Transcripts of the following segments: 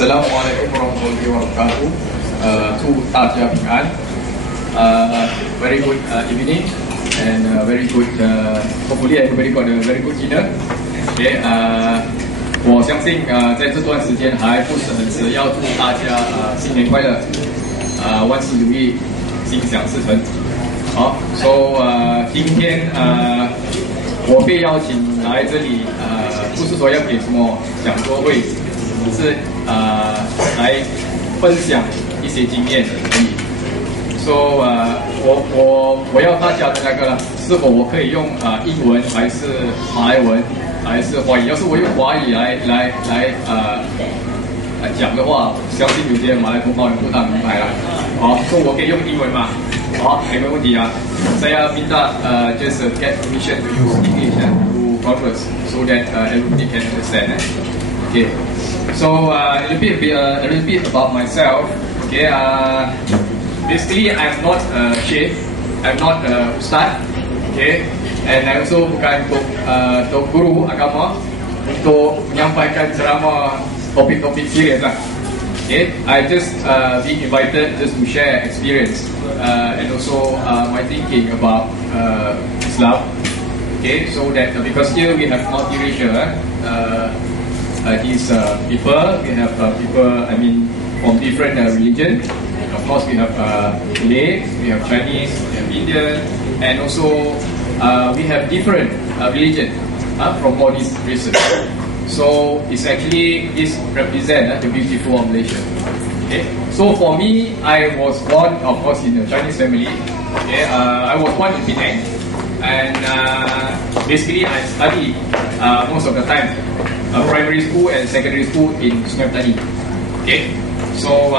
Assalamualaikum warahmatullahi wabarakatuh. To 大家平安. Very good evening and very good. Hopefully everybody got a very good dinner. Okay. 我相信在这段时间还不是很迟，要祝大家新年快乐，万事如意，心想事成。好 ，so 今天我被邀请来这里，不是说要给什么讲座会，是来分享一些经验而已。So 我要大家的那个，是否我可以用英文还是马来文还是华语？要是我用华语来讲的话，相信有些马来同胞也不大明白了。好，所以我可以用英文嘛？好，没问题啊。Saya minta just get permission to use English to converse so that everybody can understand. Okay. So a little bit about myself. Okay. Basically, I'm not a chef. I'm not a ustaz. Okay. And I also bukan untuk guru agama untuk menyampaikan ceramah topik-topik serius lah. Okay. I just being invited just to share experience and also my thinking about Islam. Okay. So that because here we have multiracial. These people, we have people, I mean, from different religion. Of course, we have Malay, we have Chinese, we have Indian, and also we have different religion from all these races. So it's actually this represent the beautiful of Malaysia. Okay. So for me, I was born, of course, in a Chinese family. Okay. I was born in Petani, and basically I study most of the time. Primary school and secondary school in Sungai Petani. Okay, so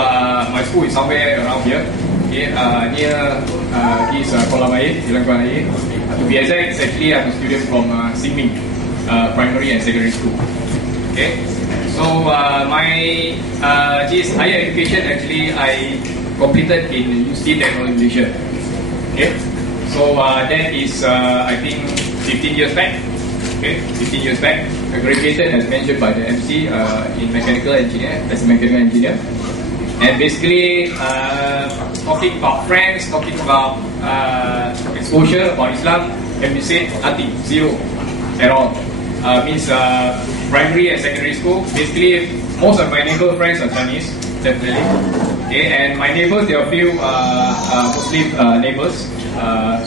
my school is somewhere around here. Okay, near this Kolam Air, Kolam Air. To be exact, actually I'm a student from Sungai, primary and secondary school. Okay, so my this higher education actually I completed in UC Technology Malaysia. Okay, so that is I think 15 years back. Okay, 15 years back, I graduated as mentioned by the MC in mechanical engineer, as a mechanical engineer. And basically, talking about friends, talking about exposure about Islam, can be said nothing, zero at all. Means primary and secondary school. Basically, most of my neighbor friends are Chinese, definitely. Okay, and my neighbors, there are a few Muslim neighbors.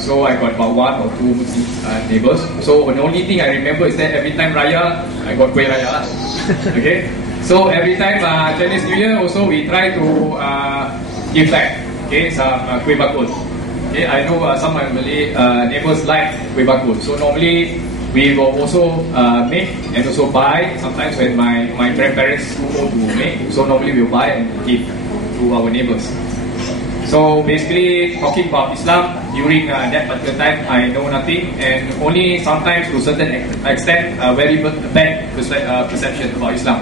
So I got about 1 or 2 Muslim neighbors. So the only thing I remember is that every time Raya, I got Kueh Raya. Okay. So every time Chinese New Year, also we try to give back. Okay, some Kueh Bakul. Okay, I know some of my Malay neighbors like Kueh Bakul. So normally we will also make and also buy. Sometimes when my grandparents too old to make, so normally we'll buy and give to our neighbors. So basically, talking about Islam during that particular time, I know nothing, and only sometimes to a certain extent, very bad perception about Islam.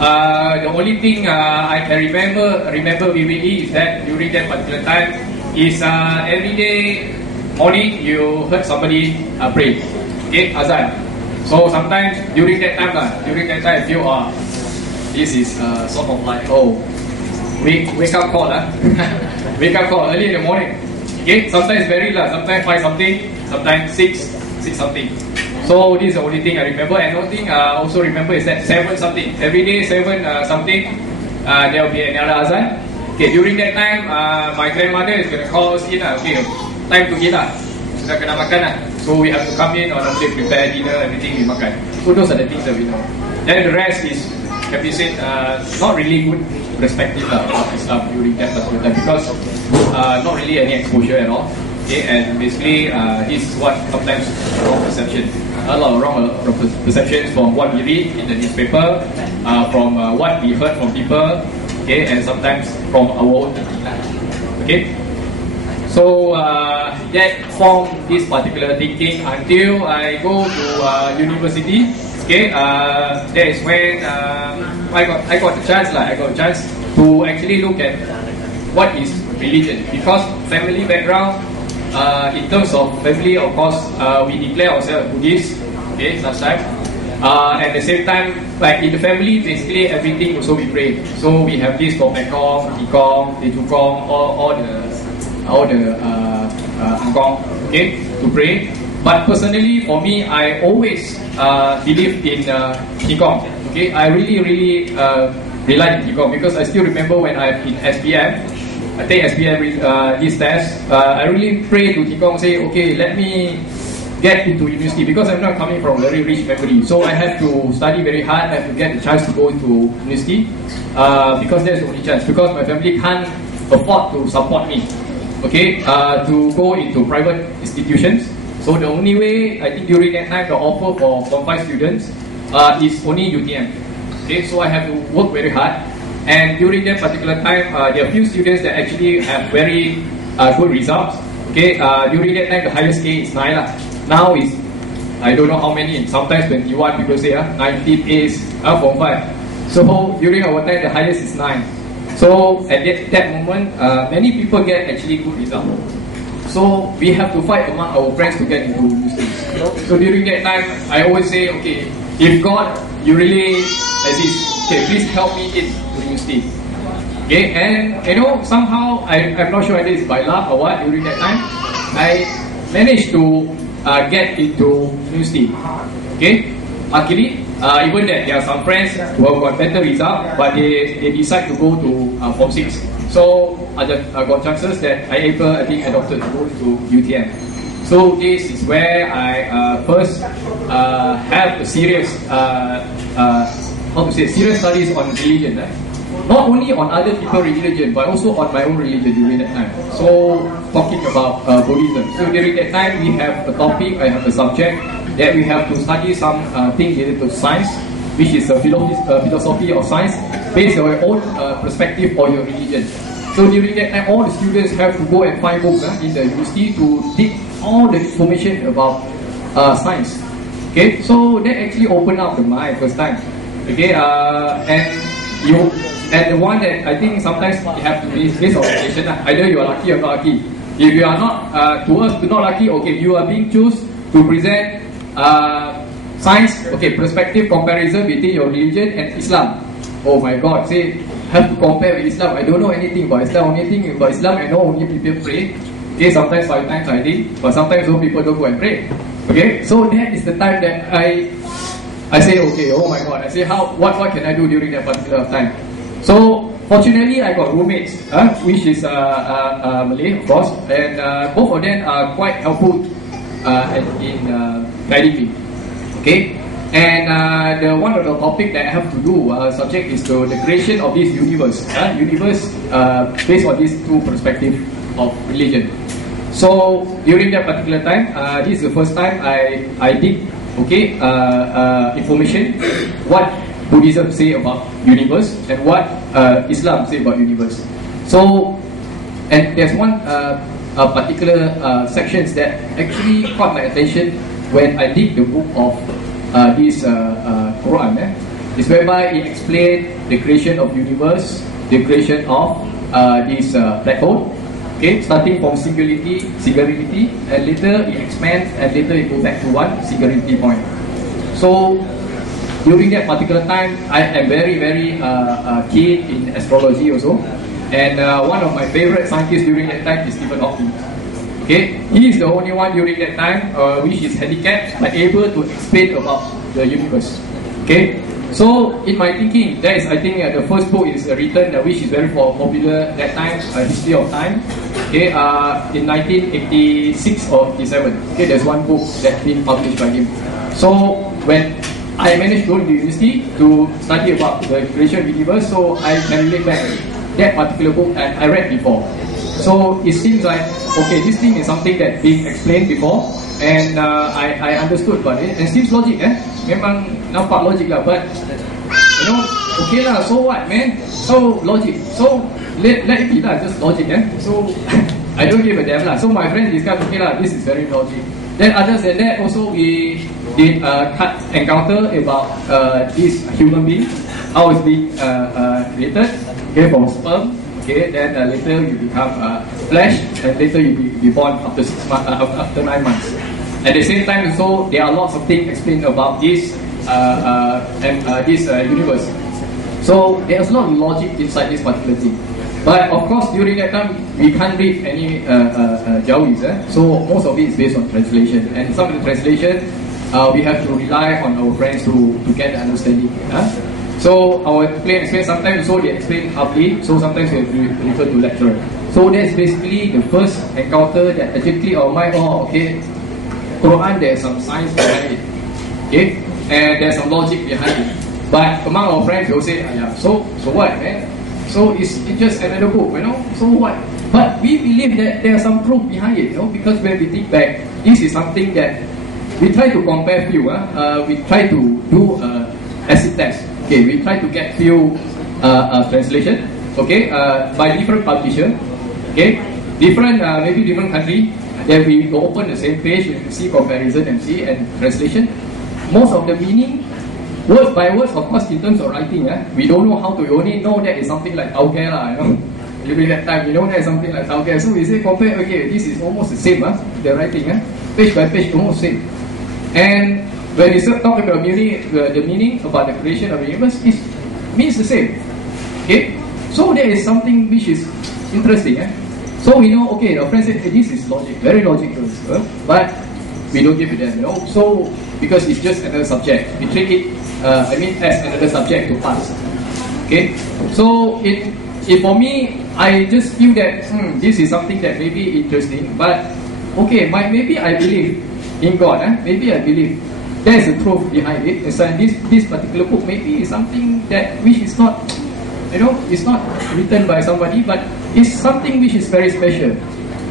The only thing I can remember vividly is that during that particular time is every day morning you heard somebody pray, okay, azan. So sometimes during that time, I feel this is sort of like wake up call, wake up call early in the morning. Okay, sometimes very late, sometimes 5 something, sometimes 6 something. So this is the only thing I remember. And one thing I also remember is that 7 something. Every day 7 something, there will be another azan. Okay, during that time, my grandmother is gonna call us in. Okay, time to eat lah. Sudah kena makan lah. So we have to come in or normally prepare dinner, everything we makan. So those are the things that we know. Then the rest is, can be said, not really good perspective about Islam during that particular time because not really any exposure at all. Okay, and basically this is what sometimes wrong perception. A lot of wrong perceptions from what we read in the newspaper, from what we heard from people, okay, and sometimes from our own thinking. Okay, so that formed this particular thinking until I go to university. Okay, that is when I got the chance. I got a chance to actually look at what is religion because family background. In terms of family, of course, we declare ourselves Buddhist. Okay, last time. At the same time, like in the family, basically everything also we pray. So we have this for Mekong, Tikong, Tejukong, all the Angkong, okay, to pray. But personally, for me, I always believe in Tikong. Okay, I really rely on Tikong because I still remember when I'm in SPM. I take SPM this test. I really pray to Tikong, say, okay, let me get into university because I'm not coming from a very rich family. So I have to study very hard. I have to get the chance to go into university because that's the only chance. Because my family can't afford to support me, okay, to go into private institutions. So the only way, I think during that time, the offer for Form 5 students is only UTM. Okay, so I have to work very hard. And during that particular time, there are few students that actually have very good results. Okay, during that time, the highest A is 9. Now is, I don't know how many, sometimes 21 people say, 19 A's Form 5. So during our time, the highest is 9. So at that moment, many people get actually good results. So we have to fight among our friends to get into university. So during that time, I always say, okay, if God, you really exist, okay, please help me in university. Okay, and you know, somehow, I'm not sure whether it's by luck or what, during that time, I managed to get into university. Okay, luckily, even that there are some friends who have got better result, but they decide to go to Form 6. So I got chances that I think adopted to go to UTM. So this is where I first have a serious serious studies on religion. Not only on other people's religion, but also on my own religion during that time. So talking about Buddhism. So during that time, we have a topic, I have a subject that we have to study some things related to science, which is a philosophy of science based on your own perspective or your religion. So during that time, all the students have to go and find books in the university to dig all the information about science. Okay, so that actually opened up the mind first time. Okay, and the one that I think sometimes you have to be based on education. Either you are lucky or not lucky. If you are not, to us, not lucky, okay, you are being chosen to present science, okay, perspective comparison between your religion and Islam. Oh my God, say, have to compare with Islam. I don't know anything about Islam. Only thing about Islam, I know only people pray. Okay, sometimes 5 times I think, but sometimes those people don't go and pray. Okay, so that is the time that I say, okay, oh my God, I say, what can I do during that particular time? So fortunately, I got roommates, which is Malay, of course, and both of them are quite helpful in guiding me. Okay, and the one of the topic that I have to do subject is to the creation of this universe. Universe based on these two perspectives of religion. So during that particular time, this is the first time I did information what Buddhism say about universe and what Islam say about universe. So, and there's one particular sections that actually caught my attention when I did the book of this Quran. It's whereby it explained the creation of universe, the creation of this black hole. Okay, starting from singularity, and later it expands, and later it goes back to one singularity point. So during that particular time, I am very keen in astrology also, and one of my favorite scientists during that time is Stephen Hawking. Okay, he is the only one during that time which is handicapped but able to explain about the universe. Okay, so in my thinking, that is, I think the first book is written, which is very popular that time, History of Time. Okay, in 1986 or 87. Okay, there's one book that's been published by him. So when I managed to go to university to study about the creation of the universe, so I can relate back that particular book that I read before. So it seems like, okay, this thing is something that being explained before, and I understood about it, and it seems logic, memang nampak logic lah, but you know, okay lah, so what, man? So logic, so let it be lah, just logic, so I don't give a damn lah. So my friends discussed, okay lah, this is very logic. Then other than that, also we did encounter about this human being, how it's being created, okay, from sperm. Okay, then later you become flesh, and later you be born after 6 months, after 9 months. At the same time, also there are lots of things explained about this this universe. So there's a lot of logic inside this particular thing. But of course, during that time, we can't read any Jawis. So most of it is based on translation. And some of the translation, we have to rely on our friends to get the understanding. So our explain sometimes so they explain halfly, so sometimes we have to refer to lecturer. So that's basically the first encounter that actually our mind, okay, Quran, there's some science behind it. Okay? And there's some logic behind it. But among our friends, they'll say, so what, man? So it's just another book, so what? But we believe that there's some proof behind it, because when we think back, this is something that we try to compare few, we try to do acid test. Okay, we try to get few translation, okay, by different publisher, okay, different maybe different country. Then we open the same page, we see comparison and see and translation. Most of the meaning, words by words, of course, in terms of writing, we don't know how to. We only know that is something like Tauge lah, During that time, we know that is something like Tauge. So we say compare. Okay, this is almost the same, the writing, page by page, almost same. And when we talk about meaning, the meaning about the creation of the universe means the same. Okay, so there is something which is interesting. So we know, okay, our friends say, hey, this is logic, very logical, but we don't give it them, So because it's just another subject, we treat it, as another subject to pass. Okay, so for me, I just feel that this is something that may be interesting, but okay, maybe I believe in God. Maybe I believe there is a truth behind it. So this particular book maybe is something that which is not, it's not written by somebody, but it's something which is very special.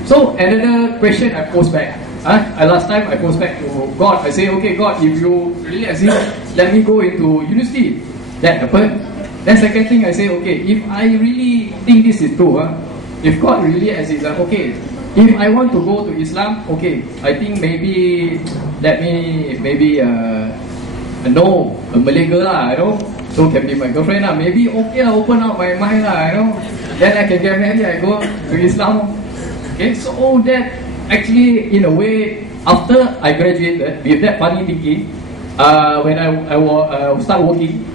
So another question I pose back. Last time I pose back to God. I say, okay, God, if you really exist, let me go into university. That happened. Then second thing I say, okay, if I really think this is true, if God really exists, okay, if I want to go to Islam, okay, I think maybe let me know a Malay girl lah, so can be my girlfriend lah. Maybe okay lah, open up my mind lah, Then I can get married, I go to Islam. Okay, so that actually in a way after I graduated with that funny thinking, when I start working,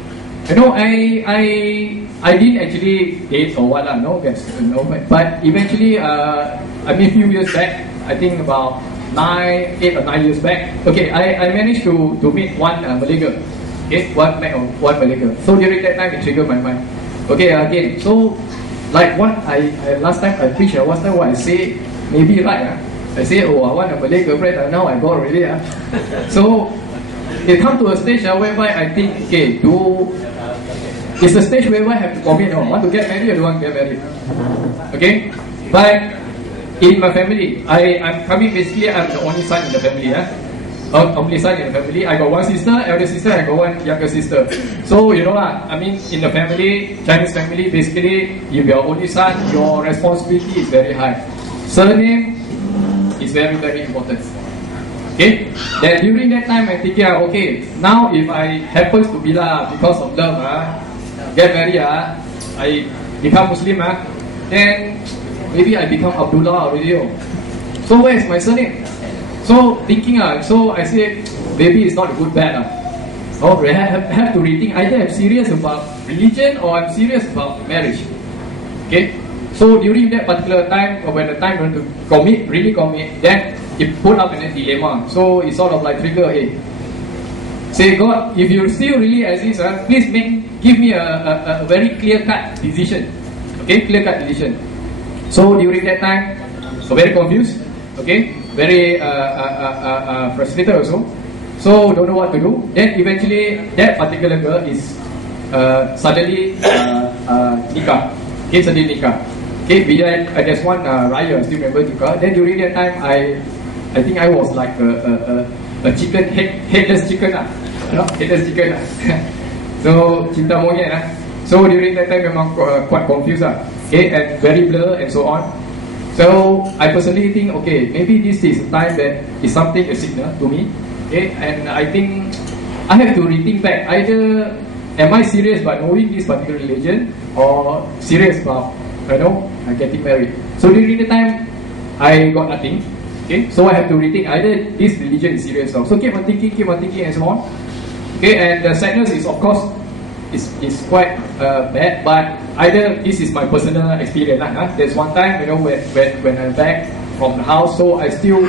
I didn't actually date or what lah, but eventually few years back, I think about 8 or 9 years back, okay, I managed to meet one Malay girl, okay, one Malay girl. So during that time, it triggered my mind. Okay, again, so like what I last time I preached, what I say maybe right. I say, I want a Malay girlfriend, now I got already. So it come to a stage whereby I think, okay, it's a stage where I have to commit. Want to get married or don't want to get married? Okay, but in my family, I'm coming basically. I'm the only son in the family. Only son in the family. I got one sister, elder sister. I got one younger sister. So in the family, Chinese family, basically, if you're only son, your responsibility is very high. Surname is very, very important. Okay. Then during that time, I think, okay, now if I happens to be because of love, get married, I become Muslim, then maybe I become Abdullah already. So where is my surname? So thinking, so I say maybe it's not a good bet. Or I have to rethink. Either I'm serious about religion or I'm serious about marriage. Okay. So during that particular time, or when the time when to really commit, then it put up in a dilemma. So it's sort of like trigger, hey, say God, if you still really exist, please give me a very clear-cut decision. Okay, clear-cut decision. So during that time, so very confused, okay, very frustrated also. So don't know what to do. Then eventually that particular girl is suddenly nikah. Okay, suddenly nikah. Okay, there's one raya, I still remember nikah. Then during that time, I think I was like a chicken, headless chicken headless chicken So cinta monyet So during that time memang quite confused okay, and very blur and so on. So I personally think, okay, maybe this is a time that is something a signal to me. Okay, and I think I have to rethink back. Either am I serious about knowing this particular religion, or serious about getting married. So during the time I got nothing. Okay, so I have to rethink either this religion is serious or so keep on thinking and so on. Okay, and the sadness is of course is quite bad, but either this is my personal experience. There's one time, when I'm back from the house, so I still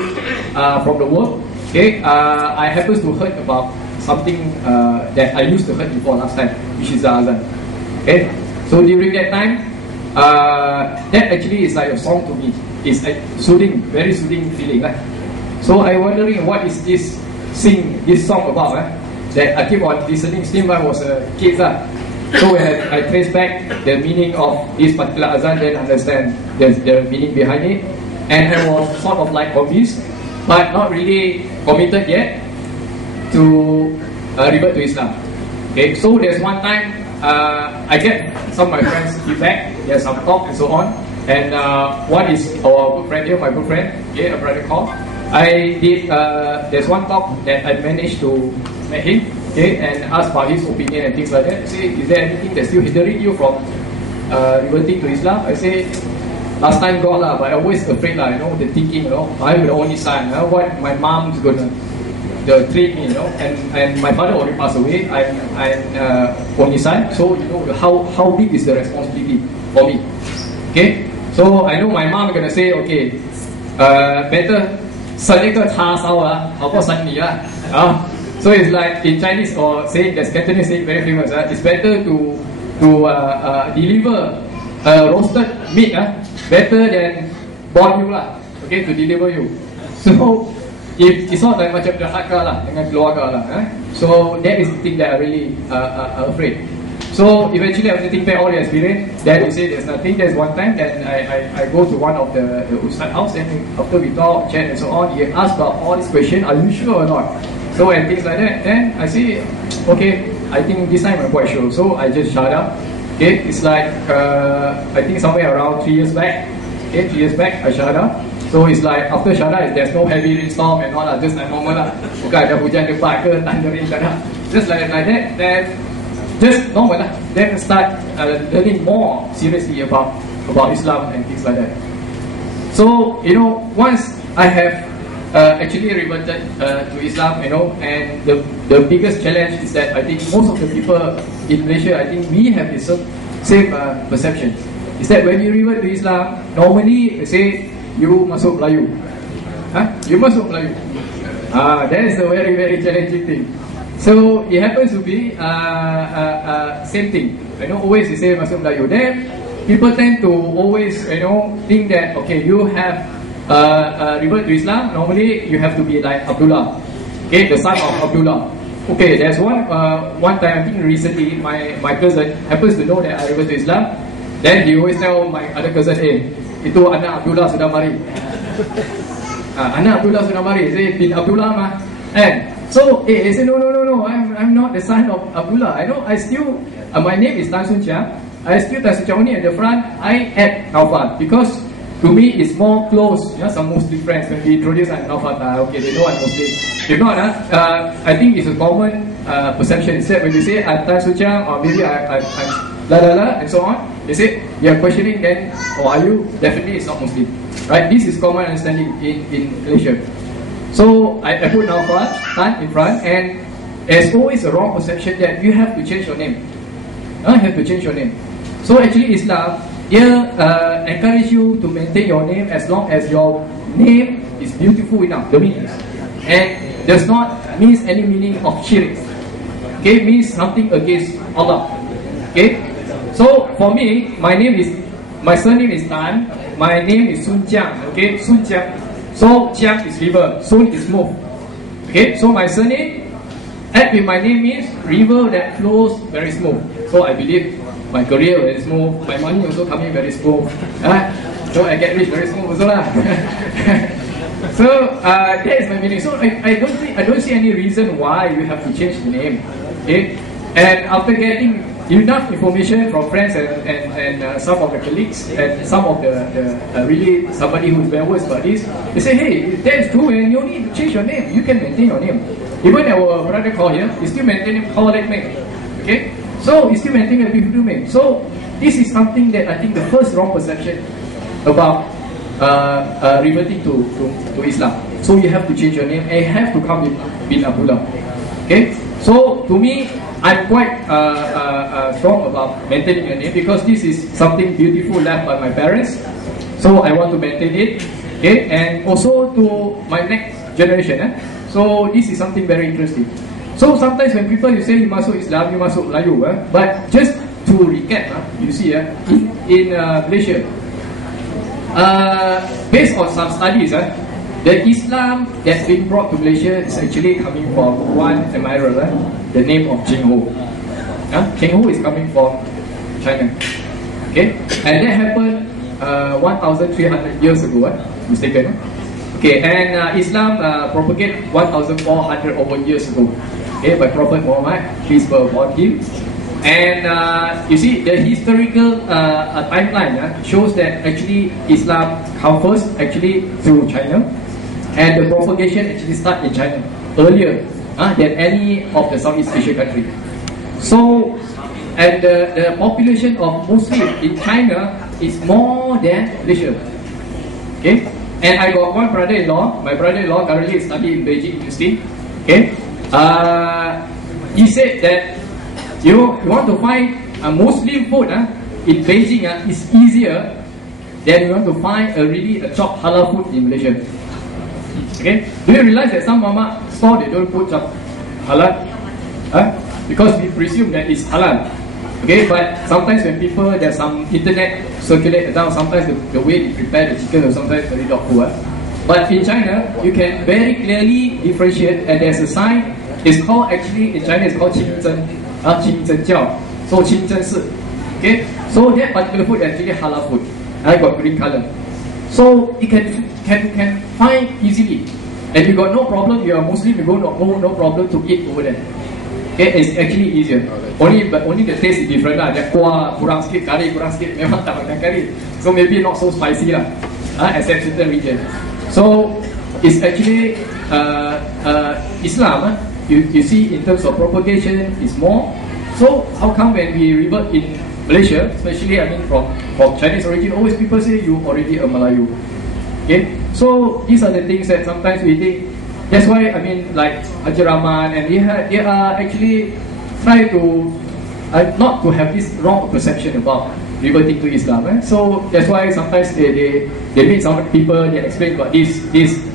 from the work. Okay, I happen to heard about something that I used to heard before last time, which is the azan. Okay, so during that time, that actually is like a song to me. It's a soothing, very soothing feeling. So I wondering what is this song about? That I keep on listening since I was a kid. So when I trace back the meaning of this particular azan, then understand the meaning behind it. And I was sort of like convinced, but not really committed yet to revert to Islam. Okay, so there's one time I get some of my friends feedback, there's some talk and so on. And one is our good friend here, my good friend, okay, a brother called. I did, there's one talk that I managed to meet him, okay, and ask about his opinion and things like that. Say, is there anything that's still hindering you from reverting to Islam? I say, last time gone lah, but I always afraid lah, the thinking, I'm the only son, what my mom's gonna treat me, and my father already passed away. I'm only son, so how big is the responsibility for me? Okay, so I know my mom gonna say, okay, better 生一个叉烧啊，好过生你啊。So it's like in Chinese or say there's Cantonese saying very famous. It's better to deliver roasted meat better than born you lah. Okay, to deliver you. So if it's not like macam derhaka lah dengan keluarga lah. So that is the thing that I really afraid. So eventually after think back all the experience, then you say there's nothing. There's one time that I go to one of the Ustad house, and after we talk, chat and so on, he asked about all these questions, are you sure or not? So and things like that, then I say, okay, I think this time I'm quite sure. So I just shut up. Okay, it's like I think somewhere around 3 years back. Okay, 3 years back I shut up. So it's like after shut up, there's no heavy rainstorm and all that, just like normal lah. Bukan ada hujan lebat ke, thundering shut up. Just like that, then just normal lah. Then start learning more seriously about Islam and things like that. So once I have actually reverted to Islam, and the biggest challenge is that I think most of the people in Malaysia, I think we have the same perception. Is that when you revert to Islam, normally they say you masuk Melayu. You masuk Melayu. That is a very, very challenging thing. So it happens to be same thing. Always they say masuk Melayu. Then people tend to always think that okay, you have revert to Islam. Normally you have to be like Abdullah, okay, the son of Abdullah. Okay, there's one time I think recently my cousin happens to know that I revert to Islam. Then he always tell my other cousin, itu anak Abdullah sudah mari. Anak Abdullah sudah mari. Say bin Abdullah mah. So he said, no, I'm not the son of Abdullah. I still, my name is Tan Sun Chiang. I still Tan Sun Chiang only at the front. I add Naufal because to me it's more close. Some Muslim friends when we introduce Naufal, okay, they know I'm Muslim. If not, I think it's a common perception. Instead, when you say I'm Tan Sun Chiang or maybe I'm la and so on, they say you're questioning then, or are you? Definitely it's not Muslim, right? This is common understanding in Malaysia. So I put Naufal Tan in front, and there's always a wrong perception that you have to change your name. You have to change your name. So actually Islam encourage you to maintain your name as long as your name is beautiful enough, the meanings, and does not mean any meaning of shirk. Okay, means nothing against Allah. Okay, so for me, my surname is Tan, my name is Sun Jiang. Okay, Sun Jiang. So Jiang is river, Sun is move. Okay, so my surname add with my name means river that flows very smooth. So I believe my career very smooth, my money also coming very smooth. So I get rich very smooth also lah. So that is my meaning. So I don't see any reason why you have to change the name. Okay, and after getting enough information from friends and some of the colleagues and some of the really somebody who's well versed about this, they say, hey, that's true, and you need to change your name. You can maintain your name. Even our brother call here, he's still maintaining Khalid name. Okay, so he's still maintaining a beautiful name. So this is something that I think the first wrong perception about reverting to Islam. So you have to change your name and you have to come with bin Abdullah. Okay. So to me, I'm quite strong about maintaining a name because this is something beautiful left by my parents. So I want to maintain it, okay, and also to my next generation. So this is something very interesting. So sometimes when people you say you masuk Islam, you masuk Melayu, but just to recap, you see, in Malaysia, based on some studies, the Islam that's been brought to Malaysia is actually coming from one admiral, the name of Cheng Ho. Cheng Ho is coming from China, okay, and that happened 1,300 years ago, mistaken. Okay, and Islam propagated 1,400 over years ago, okay, by Prophet Muhammad, peace be upon him. And you see, the historical timeline shows that actually Islam comes first actually through China, and the propagation actually started in China earlier than any of the Southeast Asia country. So, and the population of Muslims in China is more than Malaysia. Okay, and I got one brother-in-law. My brother-in-law currently studying in Beijing University. Okay, he said that you want to find a Muslim food in Beijing is easier than you want to find a chopped halal food in Malaysia. Okay, do you realize that some mama store they don't put chopped halal? Because we presume that it's halal. Okay, but sometimes when people, there's some internet circulate around, sometimes the way they prepare the chicken or sometimes very doubtful. But in China, you can very clearly differentiate, and there's a sign. It's called, actually in China, it's called Qing Zhen Jiao. So Qing Zhen Si. Okay, so that particular food is actually halal food. I got green color. So you can find easily. And you got no problem, you're a Muslim, you go no problem to eat over there. Okay, it's actually easier. Only the taste is different lah. Dia kuah kurang sikit, kari kurang sikit. Memang tak makan kari. So maybe not so spicy lah. Except certain region. So it's actually Islam. You see, in terms of propagation, is more. So how come when we revert in Malaysia, especially I mean from Chinese origin, always people say you already a Melayu. Okay, so these are the things that sometimes we think. That's why I mean, like Haji Rahman, and they are actually try to not to have this wrong perception about reverting to Islam. So that's why sometimes they meet some people, they explain about this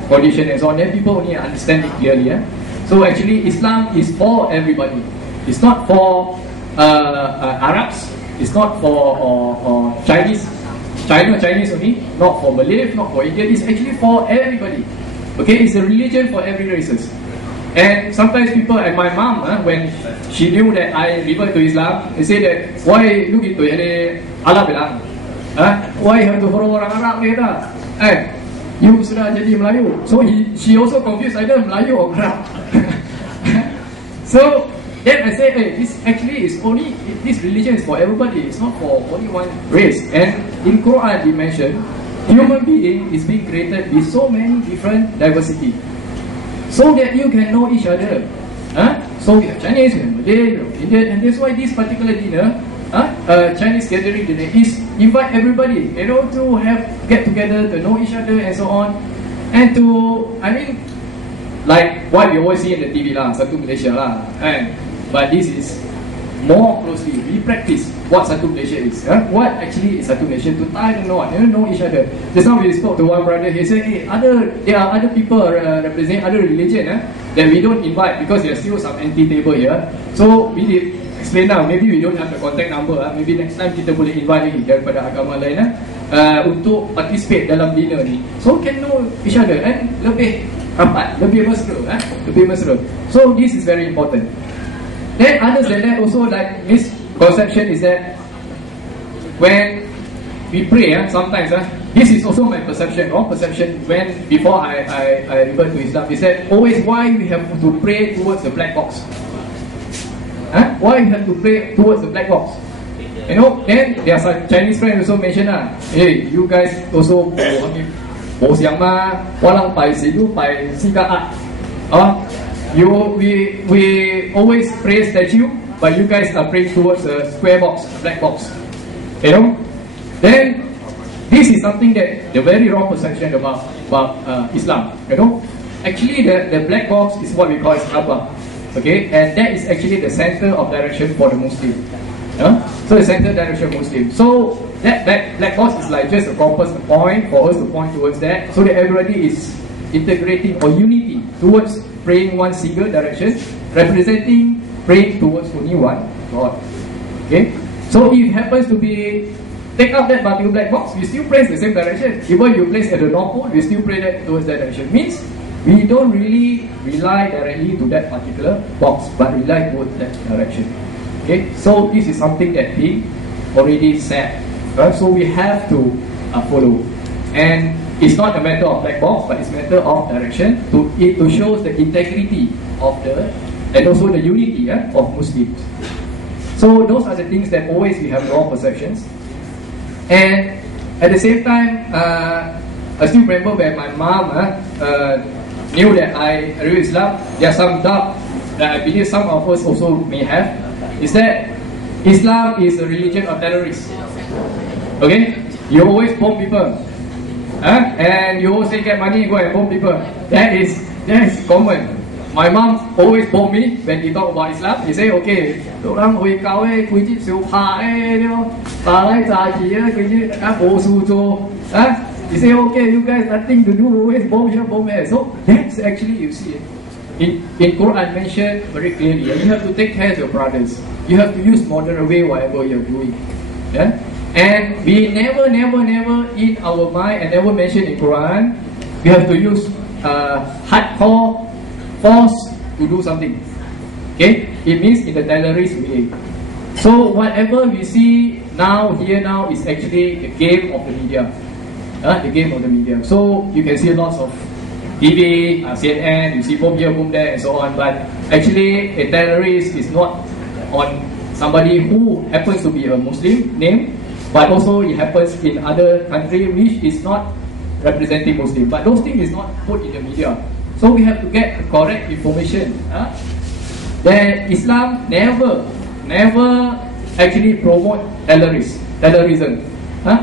condition and so on. Then people only understand it clearly. So actually, Islam is for everybody. It's not for Arabs. It's not for Chinese only. Not for Malay. Not for Indian. It's actually for everybody. Okay, it's a religion for every races. And sometimes people, and my mom, when she knew that I revert to Islam, they say that, why lu gitu ya, Allah bilang, why have to follow orang Arab ni dah? You sudah jadi Melayu. So she also confused either Melayu or Arab. So then I say, this actually is only, this religion is for everybody. It's not for only one race. And in Quran we mentioned, human being is being created with so many different diversity, so that you can know each other. So we have Chinese, we have Malay, we have Indian, and that's why this particular dinner, Chinese gathering dinner, is invite everybody, to get together, to know each other and so on, and to, I mean, like what we always see in the TV lah, Satu Malaysia lah, but this is more closely. We practice what Satu Malaysia is. What actually is Satu Malaysia, to tie the knot, know each other. Just now we spoke to one brother, he said, there are other people representing other religion that we don't invite because there's still some empty table here. So we did explain now, maybe we don't have the contact number, maybe next time kita boleh invite lagi daripada agama lain untuk participate dalam dinner ni. So can know each other and lebih rapat, lebih mesra. So this is very important. Then others than that also, like misconception is that when we pray, sometimes this is also my perception, wrong perception. When before I revert to Islam, is that always why we have to pray towards the black box? Why we have to pray towards the black box? Then there are some Chinese friends also mention hey, you guys also walang pai silu pai sika we always pray statue, but you guys are praying towards a square box, black box. Then this is something that the very wrong perception about Islam. Actually, the black box is what we call as Kaaba. Okay, and that is actually the center of direction for the Muslim. So the center direction Muslim. So that black box is like just a compass, a point for us to point towards that, so that everybody is integrating or unity towards praying one single direction, representing praying towards only one God. Okay, so if it happens to be take up that particular black box, we still pray the same direction. Even you place at the North Pole, we still pray that towards that direction. Means we don't really rely directly to that particular box, but rely towards that direction. Okay, so this is something that he already said. So we have to follow, and it's not a matter of black box, but it's a matter of direction to show the integrity of and also the unity of Muslims. So those are the things that always we have wrong perceptions. And at the same time, I still remember when my mom knew that I read Islam. There are some doubt that I believe some of us also may have, is that Islam is a religion of terrorists. Okay? You always bomb people. And you also get money, go and bomb people. That is common. My mom always bomb me when he talk about Islam. He say, okay, orang hui kau kui jip siu pa pa lai za ji kui jip bo su zo. He say, okay, you guys nothing to do, always bomb here, bomb there. So that's actually, you see, in Quran mentioned very clearly, you have to take care of your brothers. You have to use moderate way whatever you're doing. Yeah? And we never in our mind and never mention in Quran, we have to use hardcore force to do something. Okay? It means in the terrorist way. So whatever we see now is actually the game of the media. The game of the media. So you can see lots of TV, CNN, you see boom here, boom there, and so on. But actually, a terrorist is not on somebody who happens to be a Muslim name, but also it happens in other country which is not representing Muslim. But those things is not put in the media. So we have to get the correct information. That Islam never actually promote terrorism.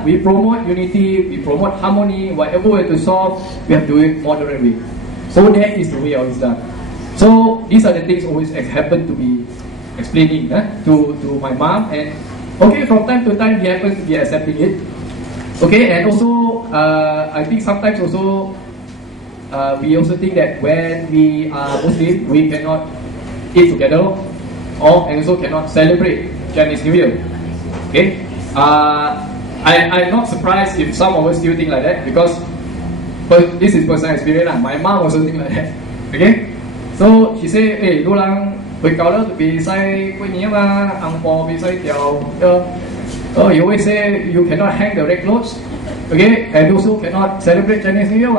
We promote unity, we promote harmony, whatever way to solve, we have to do it moderately. So that is the way of Islam. So these are the things always happen to be explaining to my mom, and okay, from time to time he happens to be accepting it. Okay, and also I think sometimes also we also think that when we are Muslim, we cannot eat together, and also cannot celebrate Chinese New Year. Okay. I'm not surprised if some of us still think like that, because this is personal experience. My mom also think like that. Okay, so she say, "Hey, lu lang hui kau le bi sai kui ni ma, ang po bi sai tiao." You always say you cannot hang the red clothes, okay, and also cannot celebrate Chinese New Year,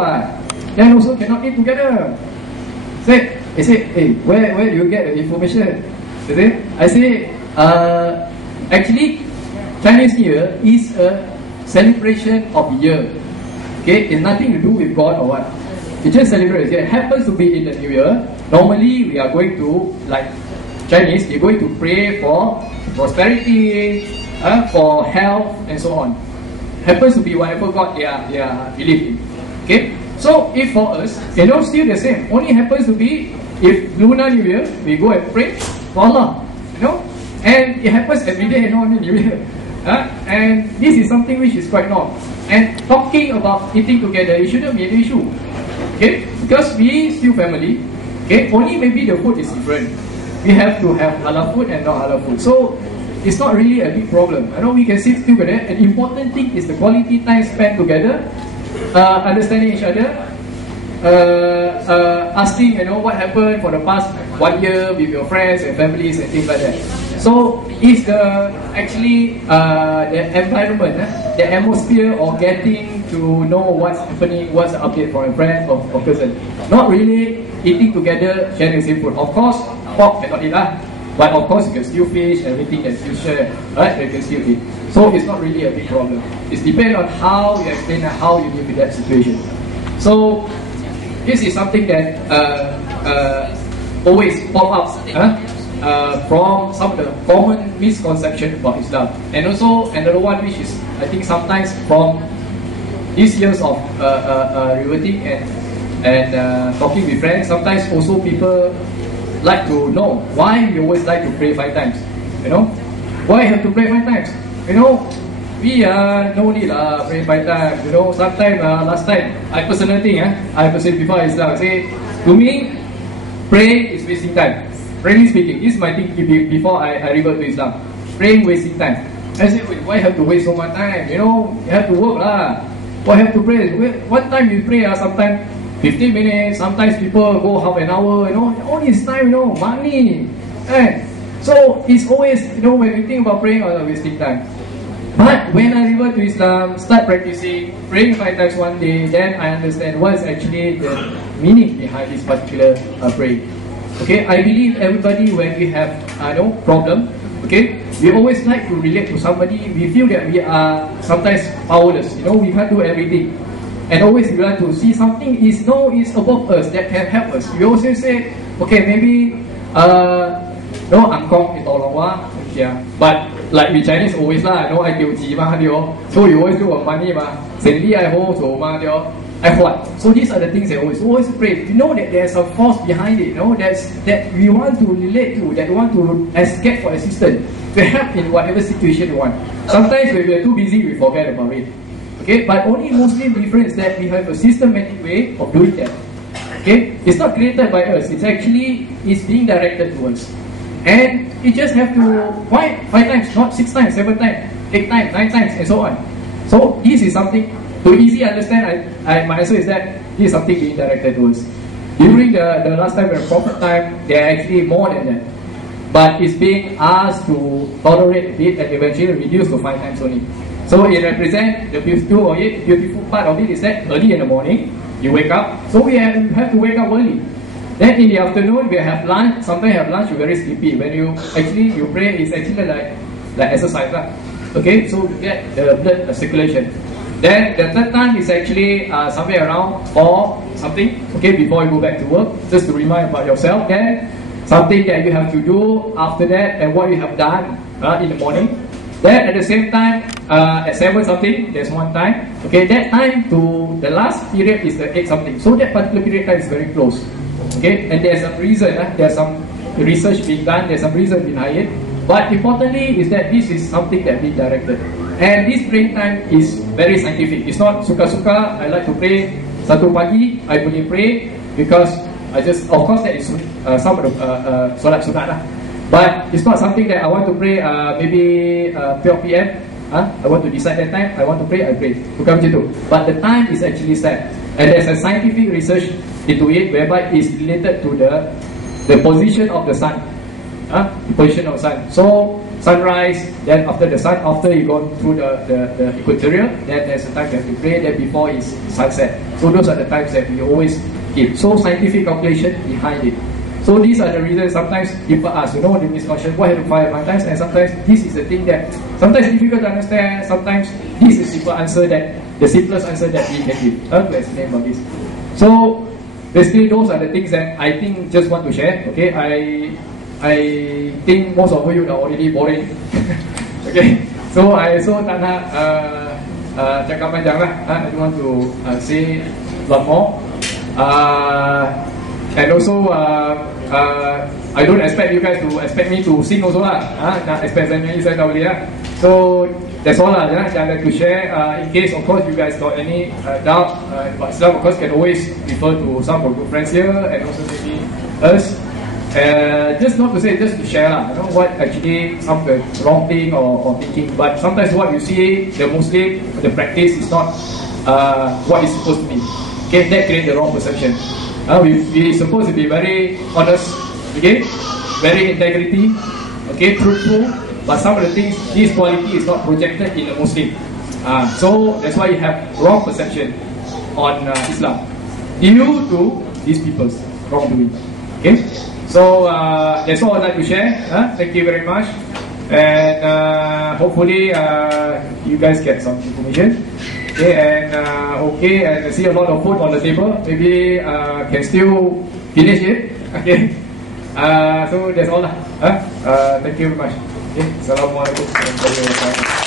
then also cannot eat together. They say, "Hey, where do you get the information?" I say, actually, Chinese New Year is a celebration of the year. Okay, it's nothing to do with God or what. It's just celebration. It happens to be in the New Year. Normally, we are going to, like Chinese, they're going to pray for prosperity, for health, and so on. Happens to be whatever God they are believing in. Okay, so if for us, still the same. Only happens to be if Lunar New Year, we go and pray for Allah. And it happens every day, New Year. And this is something which is quite normal. And talking about eating together, it shouldn't be an issue. Okay? Because we still family. Okay? Only maybe the food is different. We have to have halal food and not halal food. So it's not really a big problem. We can sit together. An important thing is the quality time spent together, understanding each other, asking what happened for the past 1 year with your friends and families and things like that. So it's the environment, the atmosphere, or getting to know what's happening, what's the update from a friend or person. Not really eating together, sharing the same food. Of course, pork cannot eat, but of course you can still fish, everything that you share, right? You can still eat. So it's not really a big problem. It's depends on how you explain and how you deal with that situation. So this is something that always pop up from some of the common misconceptions about Islam. And also another one which is, I think sometimes from these years of reverting and talking with friends, sometimes also people like to know why we always like to pray 5 times. You know, why have to pray 5 times? You know, we no need pray 5 times. You know, sometimes last time I personally think I personally before Islam say to me, pray is wasting time. Frankly speaking, this is my thinking before I revert to Islam. Praying wasting time. I say, why have to waste so much time? You know, you have to work lah. Why have to pray? What time you pray? Sometimes 15 minutes. Sometimes people go half an hour. You know, all this time, you know, money. So it's always, you know, when we think about praying, wasting time. But when I revert to Islam, start practicing, praying 5 times one day, then I understand what is actually the meaning behind this particular praying. Okay, I believe everybody, when we have no problem, okay, we always like to relate to somebody. We feel that we are sometimes powerless. You know, we can't do everything, and always we like to see something is above us that can help us. We also say, okay, maybe no, angkong itolong wa, yeah. But like we Chinese always lah, no, I give ji ma dio. So you always do money ma, sendiri I hold so ma dio. I what? So these are the things that always pray. You know that there's a force behind it. You know that we want to relate to, that we want to get for assistance, to help in whatever situation we want. Sometimes when we are too busy, we forget about it. Okay, but only Muslim difference that we have a systematic way of doing that. Okay, it's not created by us. It's actually being directed to us. And you just have to, why 5 times, not 6 times, 7 times, 8 times, 9 times, and so on. So this is something, to easily understand, my answer is that this is something being directed to us. During the last time, the Prophet time, there are actually more than that. But it's being asked to tolerate a bit and eventually reduce to 5 times only. So it represents the beautiful part of it is that early in the morning, you wake up. So we have to wake up early. Then in the afternoon, we have lunch. Sometimes you have lunch, you're very sleepy. When you pray, it's actually like exercise. Okay, so you get the blood circulation. Then the third time is actually somewhere around 4 something. Okay, before you go back to work, just to remind about yourself. Then something that you have to do after that and what you have done in the morning. Then at the same time, at 7 something, there's one time. Okay, that time to the last period is the 8 something. So that particular period time is very close. Okay, and there's some reason, there's some research being done, there's some reason behind it. But importantly is that this is something that being directed. And this praying time is very scientific. It's not suka-suka, I like to pray satu pagi, I boleh pray because I just, of course that is some of the solat sunat lah. But it's not something that I want to pray maybe 12 PM. I want to decide that time, I want to pray, I pray. Bukan macam tu. But the time is actually set. And there's a scientific research into it whereby it's related to the position of the sun. The position of the sun. So sunrise, then after the sun, after you go through the equatorial, then there's a time you have to pray, then before it's sunset. So those are the times that we always give. So scientific calculation behind it. So these are the reasons sometimes people ask, you know, the misconception, why have to fire 5 times? And sometimes this is the thing that sometimes difficult to understand, sometimes this is the simplest answer that we can give. To explain about this. So basically those are the things that I think just want to share. Okay, I think most of you are already boring. Okay, so I also tak nak cakap panjang lah. I don't want to say a lot more. And also I don't expect you guys to expect me to sing also lah. Nak expect saya nyanyi saya tak boleh lah. So that's all lah. That I like to share. In case of course you guys got any doubt about Islam, of course can always refer to some of your good friends here and also maybe us. Just not to say, just to share lah. You know what actually some of the wrong thing or thinking. But sometimes what you see the Muslim, the practice is not what is supposed to be. Okay, that creates the wrong perception. We supposed to be very honest, okay, very integrity, okay, truthful. But some of the things, this quality is not projected in a Muslim. So that's why you have wrong perception on Islam due to these people's wrongdoing. Okay, so that's all I'd like to share. Thank you very much, and hopefully you guys get some information. Okay, and see a lot of food on the table. Maybe can still finish it. Okay, so that's all lah. Thank you very much. Okay, Assalamualaikum warahmatullahi wabarakatuh.